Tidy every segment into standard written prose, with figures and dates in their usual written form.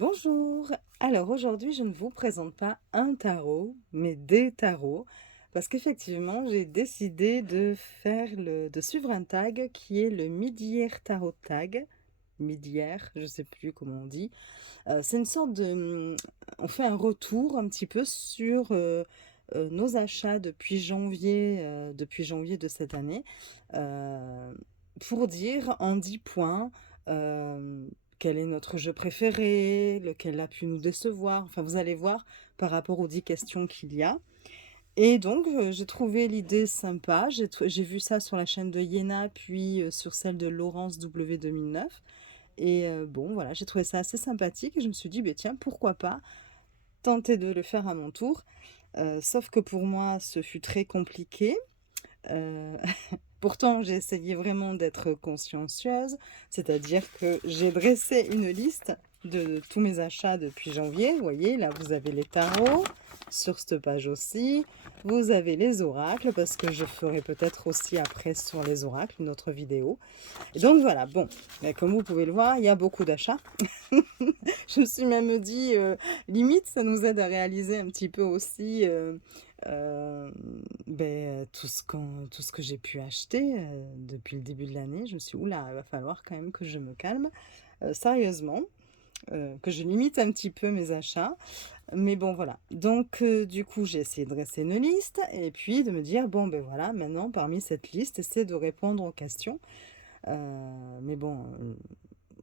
Bonjour! Alors aujourd'hui, je ne vous présente pas un tarot, mais des tarots, parce qu'effectivement, j'ai décidé de suivre un tag qui est le Midier Tarot Tag. Midier, je ne sais plus comment on dit. C'est une sorte on fait un retour un petit peu sur nos achats depuis janvier de cette année, euh, pour dire en 10 points euh, quel est notre jeu préféré, lequel a pu nous décevoir. Enfin, vous allez voir par rapport aux 10 questions qu'il y a. Et donc, j'ai trouvé l'idée sympa. J'ai vu ça sur la chaîne de Yéna, puis sur celle de Laurence W 2009. Et bon, voilà, j'ai trouvé ça assez sympathique et je me suis dit, tiens, pourquoi pas tenter de le faire à mon tour. Sauf que pour moi, ce fut très compliqué. Euh, Pourtant, j'ai essayé vraiment d'être consciencieuse, c'est-à-dire que j'ai dressé une liste de tous mes achats depuis janvier. Vous voyez, là, vous avez les tarots, sur cette page aussi. Vous avez les oracles, parce que je ferai peut-être aussi après sur les oracles une autre vidéo. Et donc voilà, bon, comme vous pouvez le voir, il y a beaucoup d'achats. Je me suis même dit, limite, ça nous aide à réaliser un petit peu aussi euh, tout ce que j'ai pu acheter depuis le début de l'année. Je me suis dit, oula, il va falloir quand même que je me calme, sérieusement, que je limite un petit peu mes achats. Mais bon, voilà. Donc, du coup, j'ai essayé de dresser une liste et puis de me dire, bon, ben voilà, maintenant, parmi cette liste, essaie de répondre aux questions. Mais bon,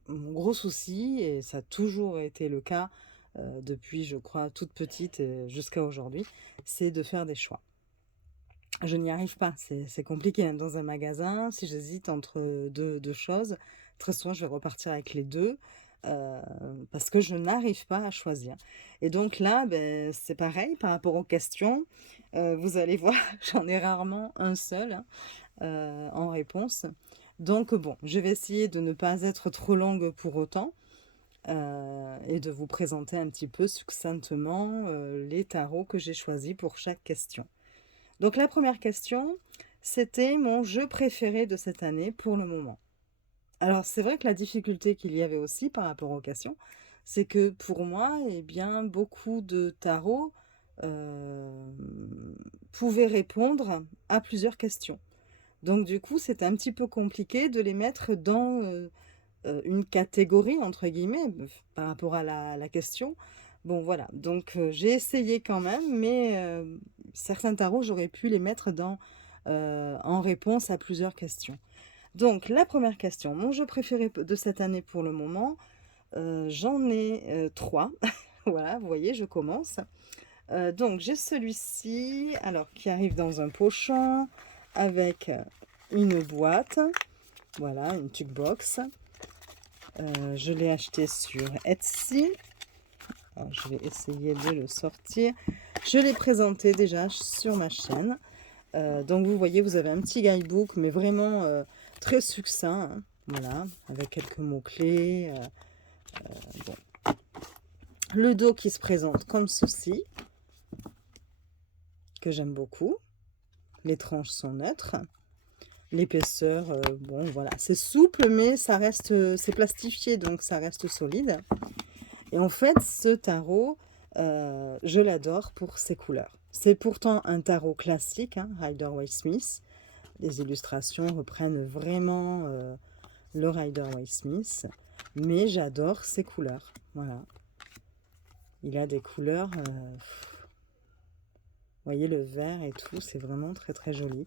mon gros souci, et ça a toujours été le cas depuis, je crois, toute petite jusqu'à aujourd'hui, c'est de faire des choix. Je n'y arrive pas, c'est compliqué, hein. Dans un magasin, si j'hésite entre deux choses, très souvent je vais repartir avec les deux euh, parce que je n'arrive pas à choisir. Et donc là, c'est pareil par rapport aux questions. Vous allez voir, j'en ai rarement un seul, hein, en réponse. Donc bon, je vais essayer de ne pas être trop longue pour autant et de vous présenter un petit peu succinctement les tarots que j'ai choisis pour chaque question. Donc la première question, c'était mon jeu préféré de cette année pour le moment. Alors c'est vrai que la difficulté qu'il y avait aussi par rapport aux questions, c'est que pour moi, eh bien, beaucoup de tarots euh, pouvaient répondre à plusieurs questions. Donc du coup, c'était un petit peu compliqué de les mettre dans une catégorie, entre guillemets, par rapport à la question. Bon, voilà. Donc j'ai essayé quand même, mais certains tarots, j'aurais pu les mettre en réponse à plusieurs questions. Donc la première question, mon jeu préféré de cette année pour le moment, j'en ai trois. Voilà, vous voyez, je commence. Donc j'ai celui-ci, alors qui arrive dans un pochon avec une boîte, voilà, une tuque box. Je l'ai acheté sur Etsy. Alors, je vais essayer de le sortir. Je l'ai présenté déjà sur ma chaîne. Donc vous voyez, vous avez un petit guidebook, mais vraiment très succinct, hein. Voilà, avec quelques mots-clés. Bon. Le dos qui se présente comme ceci, que j'aime beaucoup. Les tranches sont neutres. L'épaisseur, bon voilà, c'est souple, mais ça reste, c'est plastifié, donc ça reste solide. Et en fait, ce tarot, je l'adore pour ses couleurs. C'est pourtant un tarot classique, hein, Rider-Waite-Smith. Les illustrations reprennent vraiment le Rider-Waite-Smith, mais j'adore ses couleurs. Voilà. Il a des couleurs, vous voyez le vert et tout, c'est vraiment très très joli.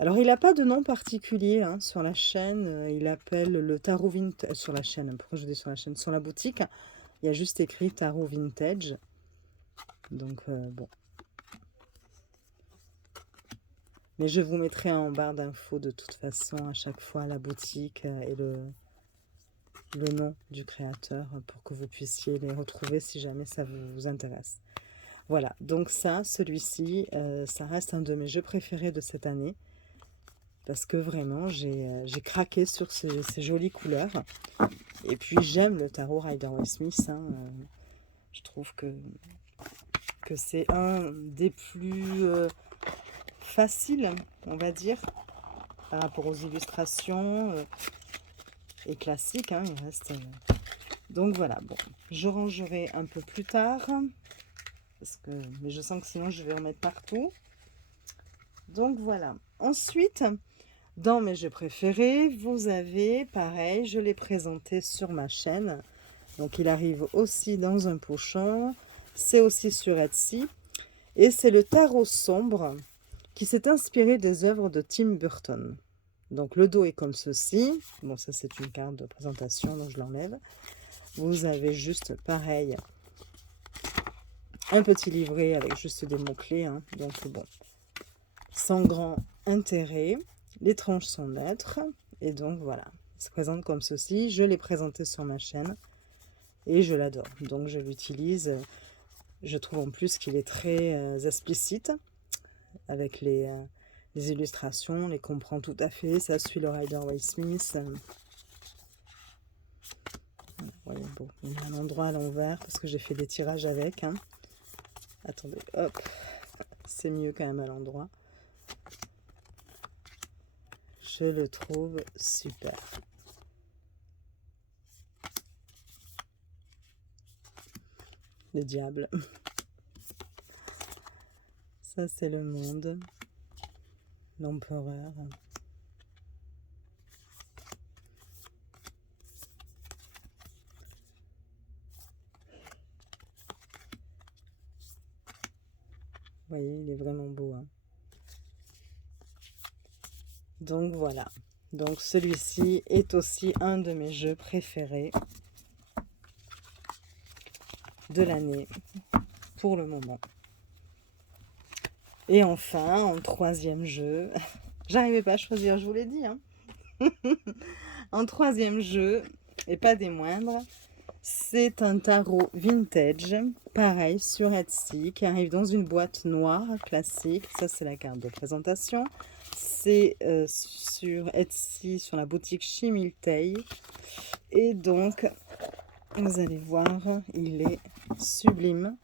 Alors, il n'a pas de nom particulier hein, sur la chaîne. Il appelle le tarot vintage sur la chaîne. Pourquoi je dis sur la chaîne? Sur la boutique, il y a juste écrit tarot vintage. Donc, bon. Mais je vous mettrai en barre d'infos de toute façon à chaque fois la boutique et le nom du créateur pour que vous puissiez les retrouver si jamais ça vous intéresse. Voilà, donc ça, celui-ci, ça reste un de mes jeux préférés de cette année. Parce que vraiment, j'ai craqué sur ces jolies couleurs. Et puis, j'aime le tarot Rider-Waite-Smith. Hein, je trouve que c'est un des plus faciles, on va dire, par rapport aux illustrations et classiques. Hein, il reste Donc voilà, bon, je rangerai un peu plus tard, mais je sens que sinon je vais en mettre partout. Donc voilà. Ensuite, dans mes jeux préférés, vous avez, pareil, je l'ai présenté sur ma chaîne. Donc il arrive aussi dans un pochon. C'est aussi sur Etsy. Et c'est le tarot sombre qui s'est inspiré des œuvres de Tim Burton. Donc le dos est comme ceci. Bon, ça c'est une carte de présentation, donc je l'enlève. Vous avez juste, pareil, un petit livret avec juste des mots-clés. Hein. Donc bon, sans grand intérêt. Les tranches sont neutres. Et donc voilà, il se présente comme ceci. Je l'ai présenté sur ma chaîne et je l'adore. Donc je l'utilise. Je trouve en plus qu'il est très explicite avec les illustrations. On les comprend tout à fait. Ça suit le Rider-Waite-Smith. Voyez, bon, il y a un endroit à l'envers parce que j'ai fait des tirages avec. Hein. Attendez, hop, c'est mieux quand même à l'endroit. Je le trouve super. Le diable. Ça, c'est le monde. L'empereur. Vous voyez, il est vraiment beau. Hein. Donc voilà. Donc celui-ci est aussi un de mes jeux préférés de l'année pour le moment. Et enfin, en troisième jeu, j'arrivais pas à choisir, je vous l'ai dit. Hein. En troisième jeu, et pas des moindres, c'est un tarot vintage, pareil, sur Etsy, qui arrive dans une boîte noire classique. Ça, c'est la carte de présentation. C'est sur Etsy, sur la boutique Chimiltei. Et donc, vous allez voir, il est sublime.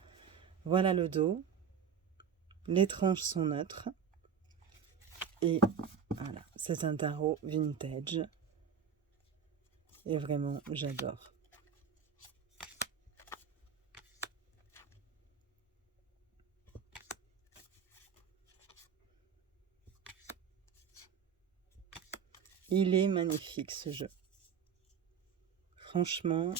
Voilà le dos. Les tranches sont neutres. Et voilà, c'est un tarot vintage. Et vraiment, j'adore. Il est magnifique ce jeu. Franchement,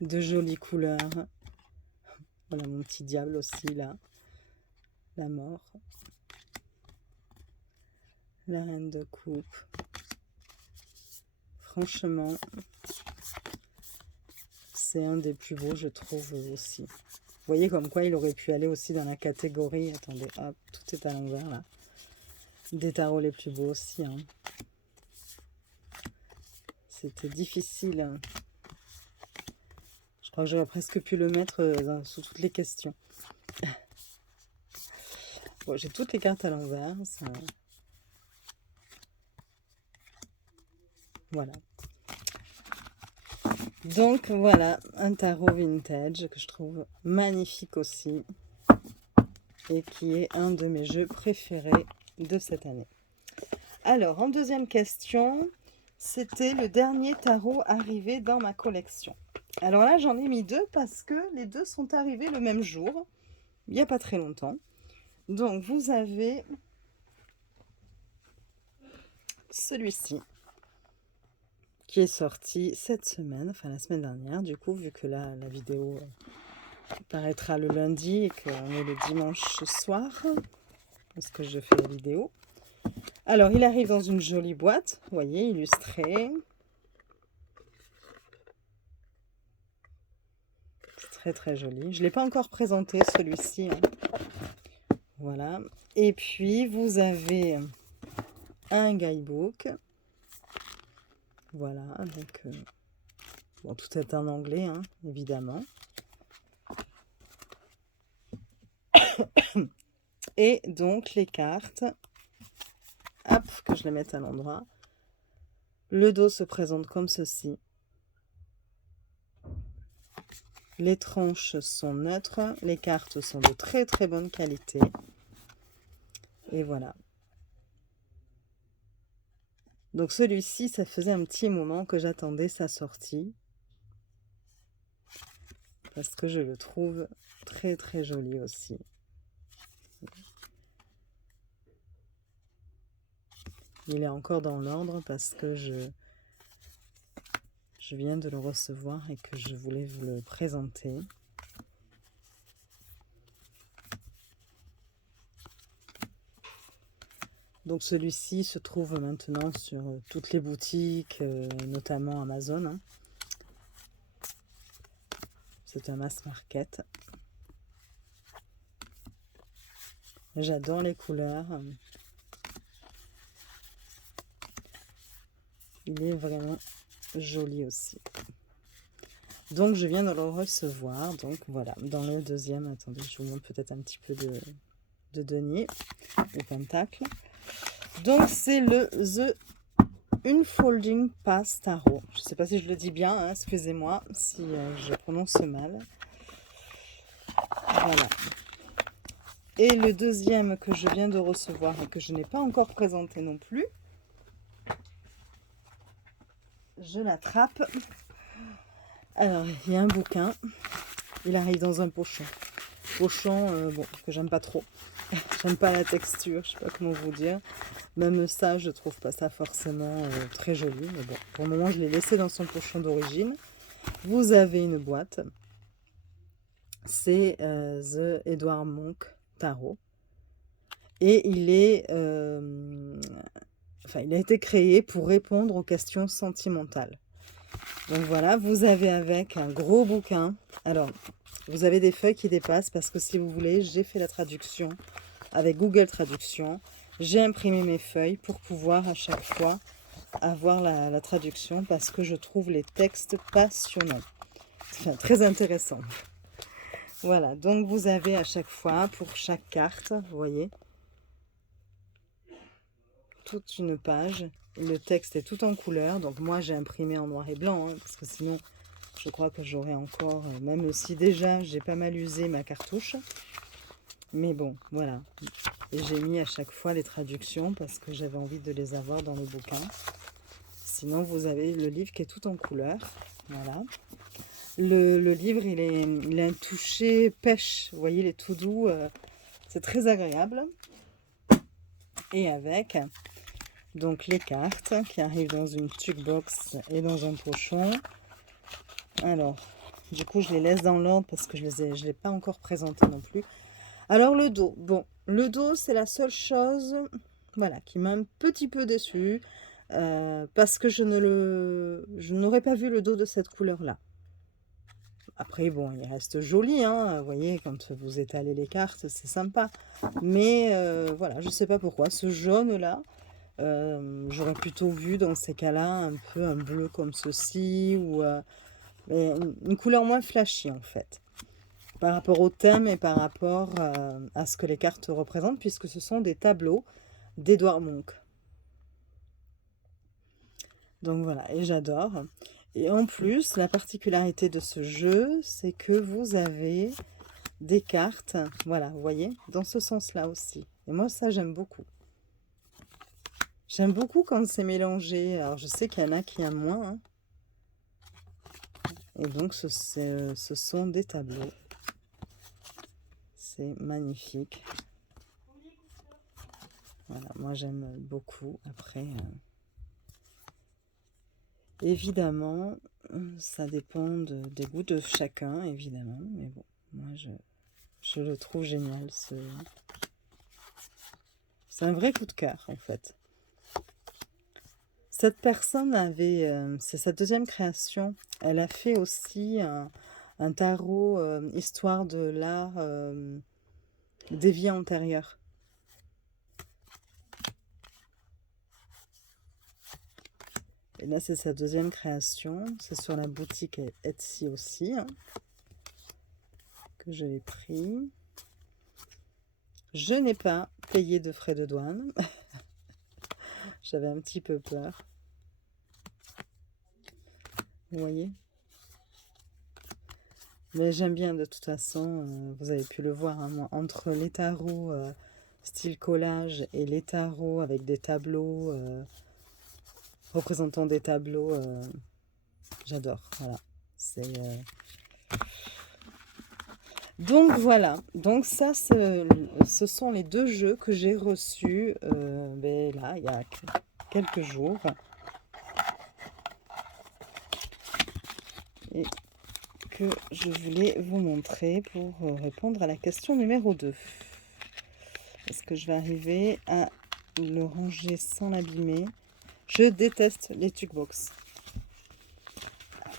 de jolies couleurs. Voilà mon petit diable aussi là. La mort. La reine de coupe. Franchement, c'est un des plus beaux, je trouve aussi. Vous voyez comme quoi il aurait pu aller aussi dans la catégorie. Attendez, hop, tout est à l'envers là. Des tarots les plus beaux aussi. Hein. C'était difficile. Hein. Je crois que j'aurais presque pu le mettre sous toutes les questions. Bon, j'ai toutes les cartes à l'envers. Ça... Voilà. Donc voilà, un tarot vintage que je trouve magnifique aussi. Et qui est un de mes jeux préférés de cette année. Alors, en deuxième question, c'était le dernier tarot arrivé dans ma collection. Alors là, j'en ai mis deux parce que les deux sont arrivés le même jour, il n'y a pas très longtemps. Donc, vous avez celui-ci qui est sorti cette semaine, enfin la semaine dernière, du coup, vu que là, la vidéo paraîtra le lundi et qu'on est le dimanche soir, parce que je fais la vidéo. Alors, il arrive dans une jolie boîte, vous voyez, illustrée. C'est très très joli. Je ne l'ai pas encore présenté celui-ci. Hein. Voilà. Et puis, vous avez un guidebook. Voilà. Donc, bon, tout est en anglais, hein, évidemment. Et donc, les cartes. Hop, que je les mette à l'endroit. Le dos se présente comme ceci. Les tranches sont neutres. Les cartes sont de très très bonne qualité. Et voilà. Donc celui-ci, ça faisait un petit moment que j'attendais sa sortie. Parce que je le trouve très très joli aussi. Il est encore dans l'ordre parce que je viens de le recevoir et que je voulais vous le présenter. Donc celui-ci se trouve maintenant sur toutes les boutiques, notamment Amazon, hein. C'est un mass market. J'adore les couleurs. Il est vraiment joli aussi. Donc je viens de le recevoir. Donc voilà, dans le deuxième, attendez, je vous montre peut-être un petit peu de denier, le pentacle. Donc c'est le The Unfolding Pass Tarot. Je ne sais pas si je le dis bien, hein, excusez-moi si je prononce mal. Voilà. Et le deuxième que je viens de recevoir et que je n'ai pas encore présenté non plus, je l'attrape. Alors, il y a un bouquin. Il arrive dans un pochon. Pochon, bon, que j'aime pas trop. J'aime pas la texture, je sais pas comment vous dire. Même ça, je trouve pas ça forcément très joli. Mais bon, pour le moment, je l'ai laissé dans son pochon d'origine. Vous avez une boîte. C'est The Edward Monk Tarot. Et il est... il a été créé pour répondre aux questions sentimentales. Donc voilà, vous avez avec un gros bouquin. Alors, vous avez des feuilles qui dépassent parce que si vous voulez, j'ai fait la traduction avec Google Traduction. J'ai imprimé mes feuilles pour pouvoir à chaque fois avoir la traduction parce que je trouve les textes passionnants. Enfin, très intéressants. Voilà, donc vous avez à chaque fois, pour chaque carte, vous voyez, toute une page. Le texte est tout en couleur. Donc moi, j'ai imprimé en noir et blanc, hein, parce que sinon, je crois que j'aurais encore, même si déjà, j'ai pas mal usé ma cartouche. Mais bon, voilà. Et j'ai mis à chaque fois les traductions parce que j'avais envie de les avoir dans le bouquin. Sinon, vous avez le livre qui est tout en couleur. Voilà. Le livre, il a un toucher pêche. Vous voyez, il est tout doux. C'est très agréable. Et avec donc les cartes qui arrivent dans une tuque box et dans un pochon. Alors, du coup, je les laisse dans l'ordre parce que je ne les ai pas encore présentés non plus. Alors, le dos. Bon, le dos, c'est la seule chose, voilà, qui m'a un petit peu déçue. Parce que je n'aurais pas vu le dos de cette couleur-là. Après, bon, il reste joli, hein. Vous voyez, quand vous étalez les cartes, c'est sympa. Mais voilà, je ne sais pas pourquoi. Ce jaune-là, j'aurais plutôt vu dans ces cas-là un peu un bleu comme ceci, ou une couleur moins flashy en fait. Par rapport au thème et par rapport à ce que les cartes représentent, puisque ce sont des tableaux d'Edward Monk. Donc voilà, et j'adore. Et en plus, la particularité de ce jeu, c'est que vous avez des cartes, voilà, vous voyez, dans ce sens-là aussi. Et moi, ça, j'aime beaucoup. J'aime beaucoup quand c'est mélangé. Alors, je sais qu'il y en a qui aiment moins, hein. Et donc, ce sont des tableaux. C'est magnifique. Voilà, moi, j'aime beaucoup. Après... évidemment, ça dépend des goûts de chacun, évidemment. Mais bon, moi, je le trouve génial. C'est un vrai coup de cœur, en fait. Cette personne avait... c'est sa deuxième création. Elle a fait aussi un tarot histoire de l'art des vies antérieures. Et là, c'est sa deuxième création. C'est sur la boutique Etsy aussi, hein, que je l'ai pris. Je n'ai pas payé de frais de douane. J'avais un petit peu peur. Vous voyez? Mais j'aime bien de toute façon. Vous avez pu le voir, hein, moi, entre les tarots style collage, et les tarots avec des tableaux, représentant des tableaux, j'adore, voilà. C'est... Donc voilà, donc ça, ce sont les deux jeux que j'ai reçus ben là, il y a quelques jours. Et que je voulais vous montrer pour répondre à la question numéro 2. Est-ce que je vais arriver à le ranger sans l'abîmer? Je déteste les Tugbox.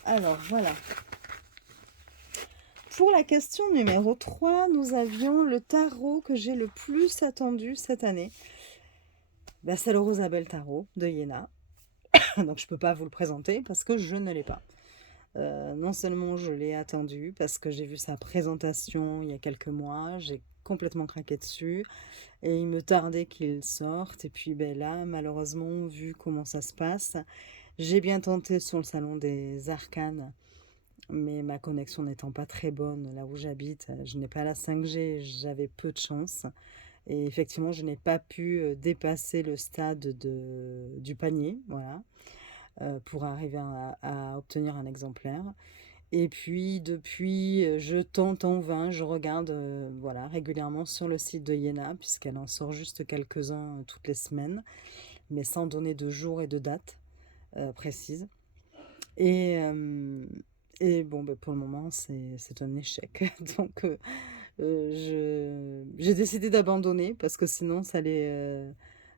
Alors voilà. Pour la question numéro 3, nous avions le tarot que j'ai le plus attendu cette année. Ben, c'est le Rosabelle Tarot de Iéna. Donc je ne peux pas vous le présenter parce que je ne l'ai pas. Non seulement je l'ai attendu parce que j'ai vu sa présentation il y a quelques mois, j'ai complètement craqué dessus et il me tardait qu'il sorte. Et puis ben là, malheureusement, vu comment ça se passe, j'ai bien tenté sur le salon des Arcanes, mais ma connexion n'étant pas très bonne là où j'habite, je n'ai pas la 5G, j'avais peu de chance. Et effectivement, je n'ai pas pu dépasser le stade du panier, voilà, pour arriver à obtenir un exemplaire. Et puis depuis, je tente en vain, je regarde voilà, régulièrement sur le site de Iéna, puisqu'elle en sort juste quelques-uns toutes les semaines, mais sans donner de jour et de date précise. Et, bon, ben, pour le moment, c'est un échec. Donc, j'ai décidé d'abandonner parce que sinon, ça allait...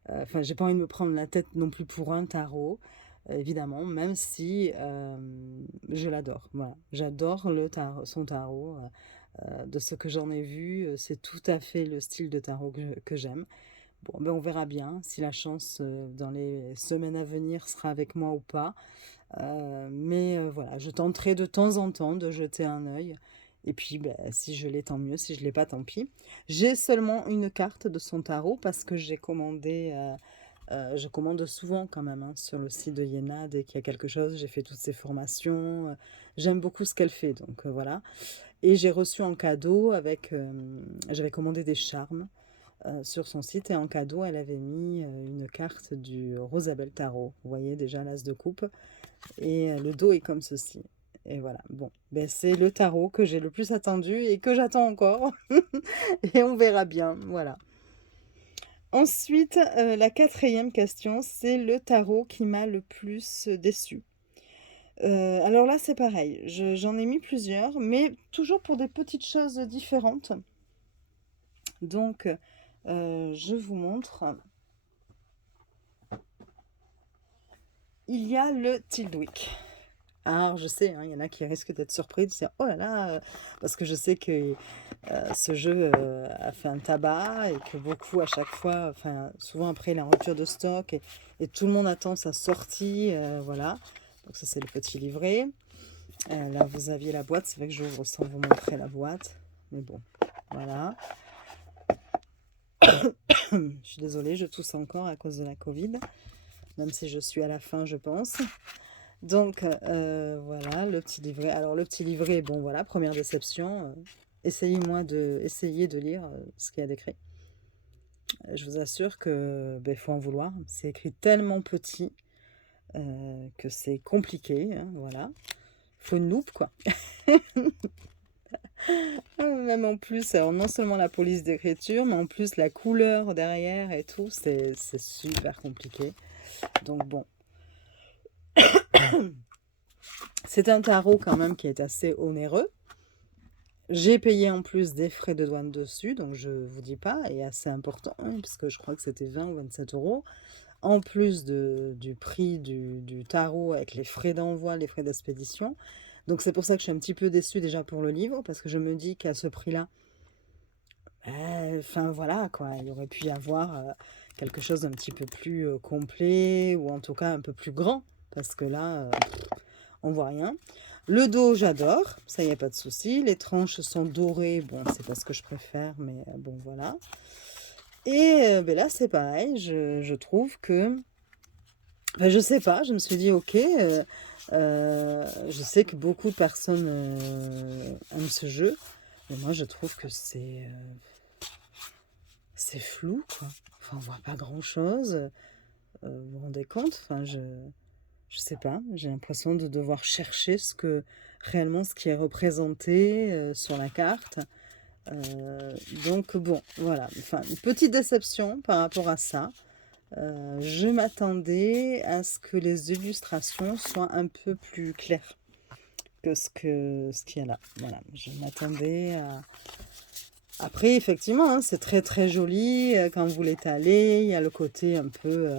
Enfin, j'ai pas envie de me prendre la tête non plus pour un tarot, évidemment, même si je l'adore. Voilà. J'adore son tarot. De ce que j'en ai vu, c'est tout à fait le style de tarot que j'aime. Bon, ben on verra bien si la chance dans les semaines à venir sera avec moi ou pas. Mais voilà, je tenterai de temps en temps de jeter un œil. Et puis, ben, si je l'ai, tant mieux. Si je ne l'ai pas, tant pis. J'ai seulement une carte de son tarot parce que j'ai commandé... je commande souvent quand même hein, sur le site de Iéna. Dès qu'il y a quelque chose, j'ai fait toutes ses formations. J'aime beaucoup ce qu'elle fait, donc voilà. Et j'ai reçu en cadeau avec... j'avais commandé des charmes sur son site et en cadeau, elle avait mis une carte du Rosabelle Tarot. Vous voyez déjà l'as de coupe. Et le dos est comme ceci. Et voilà, bon, ben, c'est le tarot que j'ai le plus attendu et que j'attends encore. Et on verra bien, voilà. Ensuite, la quatrième question, c'est le tarot qui m'a le plus déçu. Alors là, c'est pareil, j'en ai mis plusieurs, mais toujours pour des petites choses différentes. Donc, je vous montre. Il y a le Tildwick. Alors, je sais, hein, il y en a qui risquent d'être surpris, de se dire, oh là là, parce que je sais que ce jeu a fait un tabac et que beaucoup, à chaque fois, enfin, souvent après, il est en rupture de stock et tout le monde attend sa sortie, voilà. Donc ça, c'est le petit livret. Là, vous aviez la boîte, c'est vrai que j'ouvre sans vous montrer la boîte, mais bon, voilà. Je suis désolée, je tousse encore à cause de la Covid, même si je suis à la fin, je pense. Donc, voilà, le petit livret. Alors, le petit livret, bon, voilà, première déception. Essayez de lire ce qu'il y a d'écrit. Je vous assure que ben, faut en vouloir. C'est écrit tellement petit que c'est compliqué, hein, voilà. Faut une loupe, quoi. Même en plus, alors non seulement la police d'écriture, mais en plus la couleur derrière et tout, c'est super compliqué. Donc, bon. C'est un tarot quand même qui est assez onéreux. J'ai payé en plus des frais de douane dessus, donc je vous dis pas, et assez important, hein, puisque je crois que c'était 20 ou 27 euros. En plus du prix du tarot avec les frais d'envoi, les frais d'expédition. Donc c'est pour ça que je suis un petit peu déçue déjà pour le livre, parce que je me dis qu'à ce prix-là, enfin voilà quoi, il y aurait pu y avoir quelque chose d'un petit peu plus complet, ou en tout cas un peu plus grand, parce que là, on voit rien. Le dos, j'adore, ça y a pas de souci. Les tranches sont dorées, bon, c'est pas ce que je préfère, mais bon, voilà. Et ben là, c'est pareil, je trouve que... Ben, je sais pas, je me suis dit, ok, je sais que beaucoup de personnes aiment ce jeu, mais moi, je trouve que c'est flou, quoi. Enfin, on voit pas grand-chose. Vous vous rendez compte? Enfin, je sais pas, j'ai l'impression de devoir chercher réellement ce qui est représenté sur la carte. Euh, donc bon, voilà, enfin, une petite déception par rapport à ça. Je m'attendais à ce que les illustrations soient un peu plus claires que ce qu'il y a là. Voilà, je m'attendais à... Après, effectivement, hein, c'est très très joli quand vous l'étalez. Il y a le côté un peu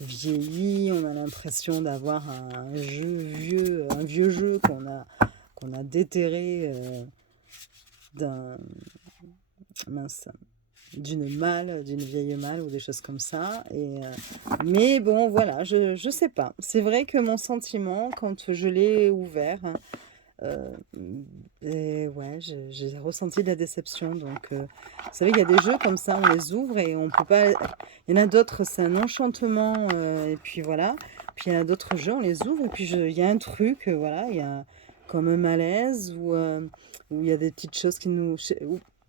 vieilli. On a l'impression d'avoir un vieux jeu qu'on a déterré d'un mince, d'une vieille malle ou des choses comme ça. Mais bon, voilà, je sais pas. C'est vrai que mon sentiment, quand je l'ai ouvert, hein, euh, et ouais, j'ai ressenti de la déception. Donc, vous savez, il y a des jeux comme ça, on les ouvre et on peut pas. Il y en a d'autres, c'est un enchantement, et puis voilà. Puis il y en a d'autres jeux, on les ouvre et puis il y a un truc, voilà, il y a comme un malaise ou il y a des petites choses qui nous.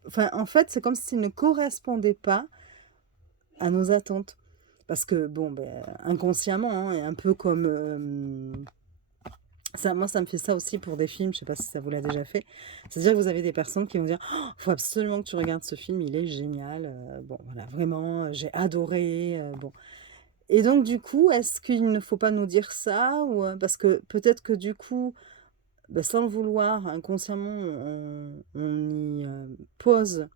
Enfin, en fait, c'est comme s'ils ne correspondaient pas à nos attentes. Parce que, bon, ben, inconsciemment, hein, et un peu comme. Ça, moi, ça me fait ça aussi pour des films, je sais pas si ça vous l'a déjà fait. C'est-à-dire que vous avez des personnes qui vont dire: «Oh, faut absolument que tu regardes ce film, il est génial. Bon, voilà, vraiment, j'ai adoré. Bon. Et donc, du coup, est-ce qu'il ne faut pas nous dire ça parce que peut-être que du coup, ben, sans le vouloir, inconsciemment, on y pose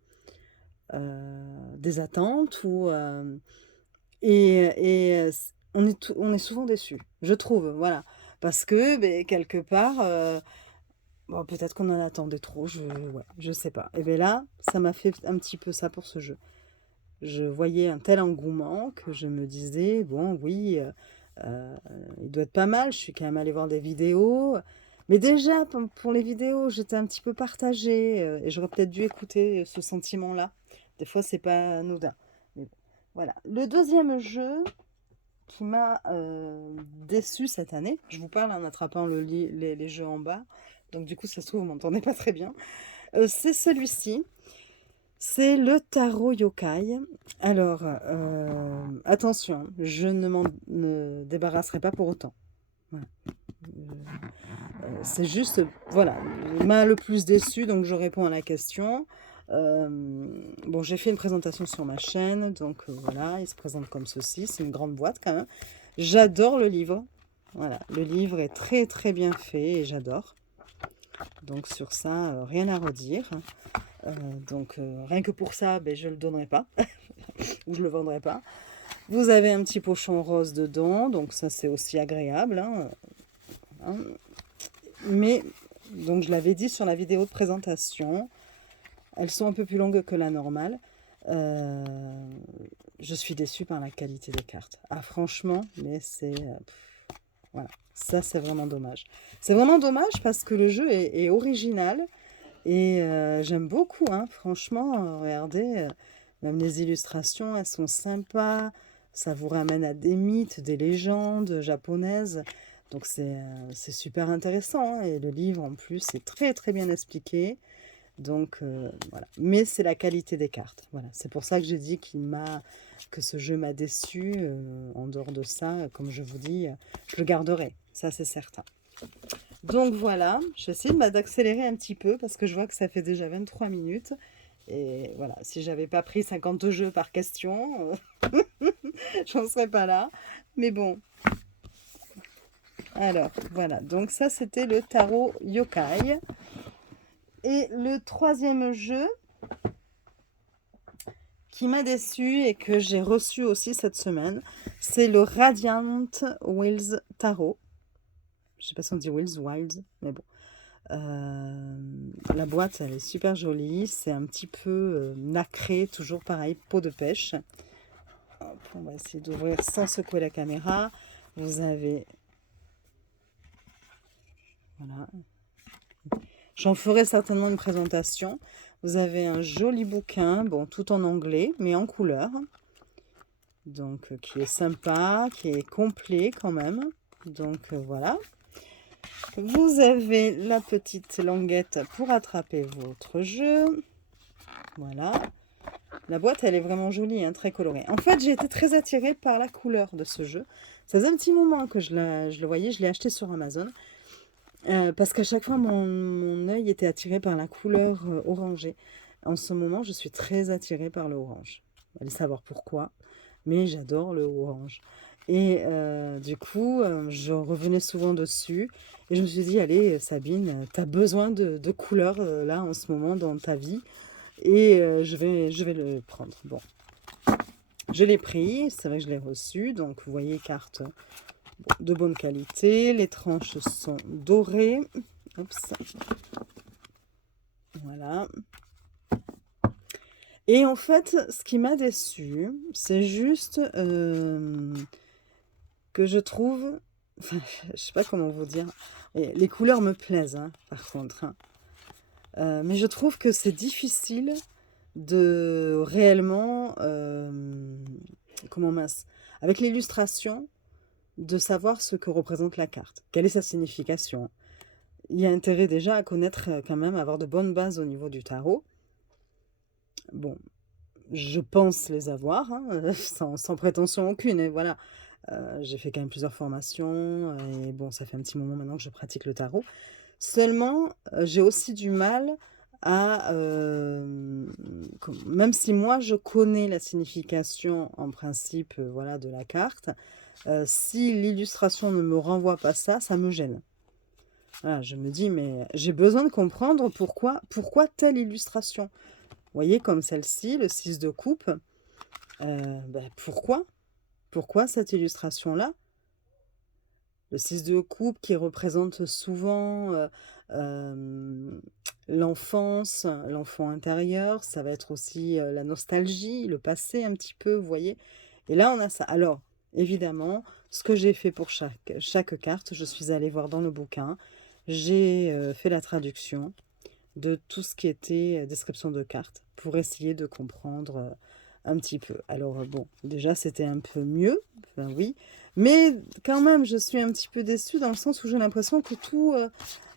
des attentes on est souvent déçus, je trouve, voilà. Parce que, beh, quelque part, bon, peut-être qu'on en attendait trop, ouais, je sais pas. Et bien là, ça m'a fait un petit peu ça pour ce jeu. Je voyais un tel engouement que je me disais, bon, oui, euh, il doit être pas mal. Je suis quand même allée voir des vidéos. Mais déjà, pour les vidéos, j'étais un petit peu partagée et j'aurais peut-être dû écouter ce sentiment-là. Des fois, c'est pas anodin. Mais bon, voilà. Le deuxième jeu qui m'a déçue cette année, je vous parle en attrapant les jeux en bas, donc du coup, ça se trouve, vous m'entendez pas très bien. C'est celui-ci. C'est le tarot yokai. Alors, attention, je ne m'en ne débarrasserai pas pour autant. Voilà. C'est juste, voilà, il m'a le plus déçu, donc je réponds à la question. Euh, bon, j'ai fait une présentation sur ma chaîne, donc voilà, il se présente comme ceci. C'est une grande boîte quand même. J'adore le livre. Voilà, le livre est très très bien fait et j'adore. Donc sur ça, rien à redire. Donc rien que pour ça, ben, je ne le donnerai pas ou je le vendrai pas. Vous avez un petit pochon rose dedans, donc ça c'est aussi agréable. Hein. Mais donc je l'avais dit sur la vidéo de présentation, elles sont un peu plus longues que la normale. Euh, je suis déçue par la qualité des cartes. Ah franchement, mais c'est voilà, ça c'est vraiment dommage. C'est vraiment dommage parce que le jeu est original. Et j'aime beaucoup, hein, franchement, regardez, même les illustrations, elles sont sympas, ça vous ramène à des mythes, des légendes japonaises, donc c'est super intéressant, hein, et le livre en plus est très très bien expliqué, donc voilà. Mais c'est la qualité des cartes, voilà. C'est pour ça que j'ai dit que ce jeu m'a déçu. En dehors de ça, comme je vous dis, je le garderai, ça c'est certain. Donc voilà, je vais essayer d'accélérer un petit peu parce que je vois que ça fait déjà 23 minutes. Et voilà, si j'avais pas pris 50 jeux par question, j'en serais pas là. Mais bon, alors voilà, donc ça c'était le tarot yokai. Et le troisième jeu qui m'a déçu et que j'ai reçu aussi cette semaine, c'est le Radiant Wilds Tarot. Je sais pas si on dit Wilds, Wilds, mais bon. La boîte, elle est super jolie. C'est un petit peu nacré, toujours pareil, peau de pêche. Hop, on va essayer d'ouvrir sans secouer la caméra. Vous avez... Voilà. J'en ferai certainement une présentation. Vous avez un joli bouquin, bon, tout en anglais, mais en couleur. Donc, qui est sympa, qui est complet quand même. Donc, voilà. Vous avez la petite languette pour attraper votre jeu. Voilà. La boîte, elle est vraiment jolie, hein, très colorée. En fait, j'ai été très attirée par la couleur de ce jeu. Ça faisait un petit moment que je le voyais, je l'ai acheté sur Amazon. Parce qu'à chaque fois, mon œil était attiré par la couleur orangée. En ce moment, je suis très attirée par le orange. Allez savoir pourquoi, mais j'adore le orange. Et du coup, je revenais souvent dessus. Et je me suis dit, allez, Sabine, tu as besoin de couleurs là en ce moment dans ta vie. Et je vais le prendre. Bon, je l'ai pris, c'est vrai que je l'ai reçu. Donc, vous voyez, carte de bonne qualité. Les tranches sont dorées. Oups. Voilà. Et en fait, ce qui m'a déçue, c'est juste que je trouve... Enfin, je sais pas comment vous dire. Et les couleurs me plaisent, hein, par contre, hein. Mais je trouve que c'est difficile de réellement... comment mince? Avec l'illustration, de savoir ce que représente la carte. Quelle est sa signification? Il y a intérêt déjà à connaître quand même, avoir de bonnes bases au niveau du tarot. Bon, je pense les avoir, hein, sans prétention aucune. Et voilà, j'ai fait quand même plusieurs formations. Et bon, ça fait un petit moment maintenant que je pratique le tarot. Seulement, j'ai aussi du mal à... même si moi, je connais la signification en principe voilà, de la carte, si l'illustration ne me renvoie pas ça, ça me gêne. Voilà, je me dis, mais j'ai besoin de comprendre pourquoi telle illustration. Vous voyez, comme celle-ci, le 6 de coupe. Pourquoi? Pourquoi cette illustration-là? Le 6 de coupe qui représente souvent l'enfance, l'enfant intérieur. Ça va être aussi la nostalgie, le passé un petit peu, vous voyez. Et là, on a ça. Alors, évidemment, ce que j'ai fait pour chaque carte, je suis allée voir dans le bouquin. J'ai fait la traduction de tout ce qui était description de cartes pour essayer de comprendre un petit peu. Alors bon, déjà c'était un peu mieux, enfin oui, mais quand même je suis un petit peu déçue dans le sens où j'ai l'impression que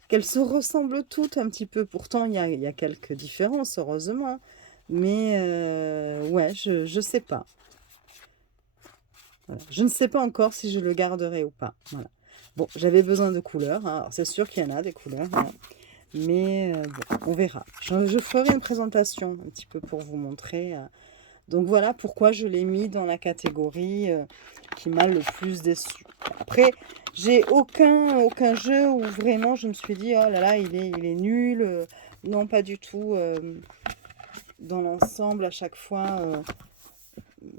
qu'elles se ressemblent toutes un petit peu. Pourtant il y a quelques différences heureusement, mais ouais, je sais pas. Voilà. Je ne sais pas encore si je le garderai ou pas. Voilà. Bon, j'avais besoin de couleurs, hein. Alors c'est sûr qu'il y en a des couleurs, hein. Mais bon, on verra. Je ferai une présentation un petit peu pour vous montrer. Donc voilà pourquoi je l'ai mis dans la catégorie qui m'a le plus déçu. Après, j'ai aucun jeu où vraiment je me suis dit, oh là là, il est nul. Non, pas du tout. Dans l'ensemble, à chaque fois,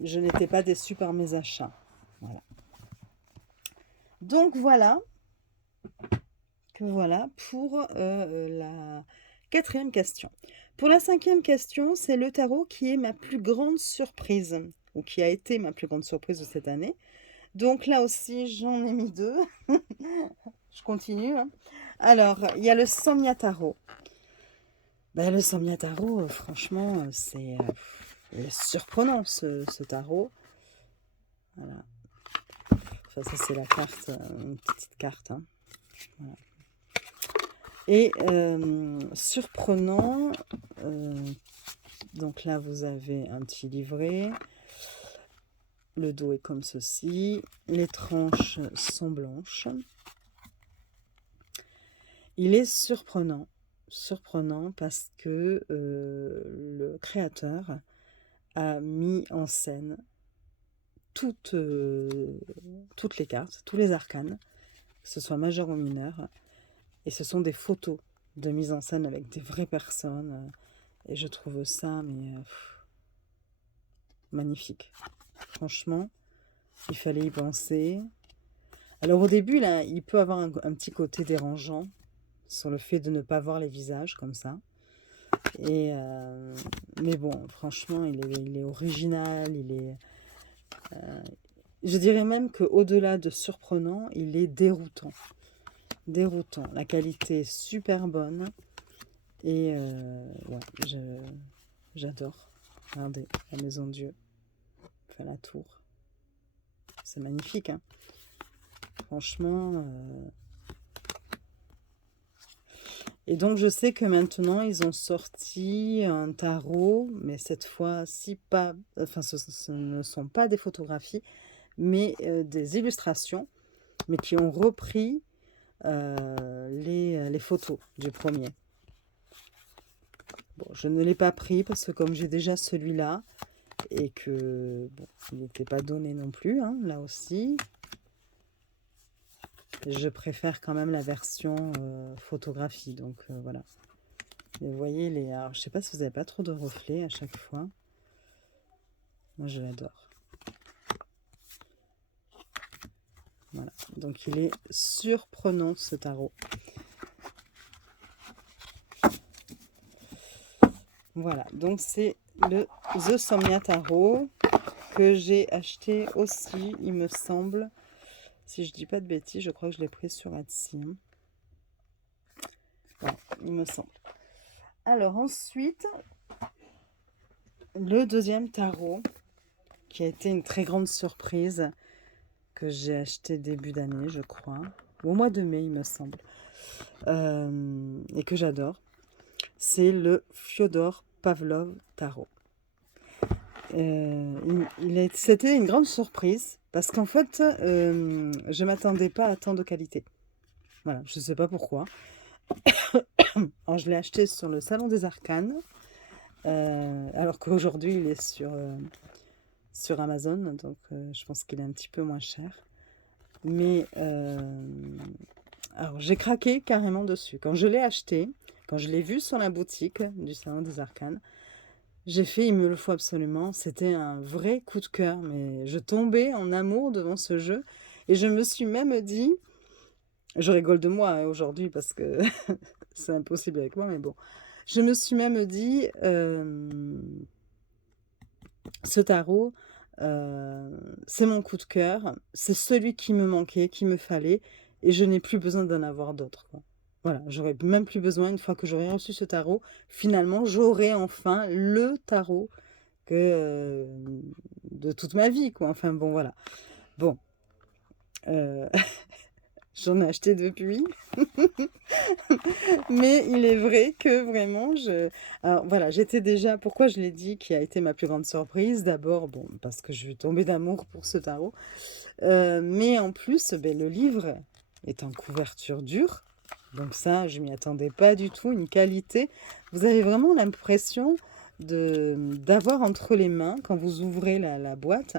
je n'étais pas déçue par mes achats. Voilà. Donc voilà pour la quatrième question. Pour la cinquième question, c'est le tarot qui est ma plus grande surprise, ou qui a été ma plus grande surprise de cette année. Donc là aussi, j'en ai mis deux. Je continue, hein. Alors, il y a le Somnia Tarot. Le Somnia Tarot, franchement, c'est surprenant ce tarot. Voilà. Enfin, ça, c'est la carte, une petite carte, hein. Voilà. Et surprenant, donc là vous avez un petit livret, le dos est comme ceci, les tranches sont blanches. Il est surprenant parce que le créateur a mis en scène toutes les cartes, tous les arcanes, que ce soit majeur ou mineur. Et ce sont des photos de mise en scène avec des vraies personnes. Et je trouve ça, magnifique. Franchement, il fallait y penser. Alors au début, là, il peut avoir un petit côté dérangeant sur le fait de ne pas voir les visages comme ça. Mais bon, franchement, il est original. Je dirais même qu'au-delà de surprenant, il est déroutant. La qualité est super bonne et ouais, j'adore. Regardez, la maison de Dieu, enfin la tour, c'est magnifique, hein. Franchement, Et donc je sais que maintenant ils ont sorti un tarot, mais cette fois-ci pas, enfin ce ne sont pas des photographies, mais des illustrations, mais qui ont repris les photos du premier. Bon, je ne l'ai pas pris parce que comme j'ai déjà celui-là et que bon, il n'était pas donné non plus, hein, là aussi, je préfère quand même la version photographie. Donc voilà. Et vous voyez, alors, je ne sais pas si vous n'avez pas trop de reflets à chaque fois. Moi, je l'adore. Voilà. Donc il est surprenant ce tarot. Voilà, donc c'est le The Somnia Tarot que j'ai acheté aussi, il me semble. Si je dis pas de bêtises, je crois que je l'ai pris sur Etsy. Voilà, il me semble. Alors ensuite, le deuxième tarot, qui a été une très grande surprise, que j'ai acheté début d'année, je crois, ou au mois de mai, il me semble, et que j'adore, c'est le Fyodor Pavlov Tarot. C'était une grande surprise parce qu'en fait, je ne m'attendais pas à tant de qualité. Voilà, je ne sais pas pourquoi. Alors, je l'ai acheté sur le Salon des Arcanes, alors qu'aujourd'hui, il est sur Amazon, donc je pense qu'il est un petit peu moins cher. Mais, alors, j'ai craqué carrément dessus. Quand je l'ai acheté, quand je l'ai vu sur la boutique du Salon des Arcanes, j'ai fait, il me le faut absolument. C'était un vrai coup de cœur, mais je tombais en amour devant ce jeu. Et je me suis même dit, je rigole de moi hein, aujourd'hui parce que c'est impossible avec moi, mais bon. Je me suis même dit, ce tarot, c'est mon coup de cœur. C'est celui qui me manquait, qui me fallait. Et je n'ai plus besoin d'en avoir d'autres, quoi. Voilà, j'aurais même plus besoin, une fois que j'aurai reçu ce tarot, finalement, j'aurai enfin le tarot que de toute ma vie, quoi. Enfin bon, voilà. Bon, euh, j'en ai acheté depuis, mais il est vrai que vraiment, alors voilà, j'étais déjà, pourquoi je l'ai dit, qui a été ma plus grande surprise, d'abord, bon, parce que je suis tombée d'amour pour ce tarot, mais en plus, ben, le livre est en couverture dure, donc ça, je m'y attendais pas du tout, une qualité, vous avez vraiment l'impression d'avoir entre les mains, quand vous ouvrez la boîte,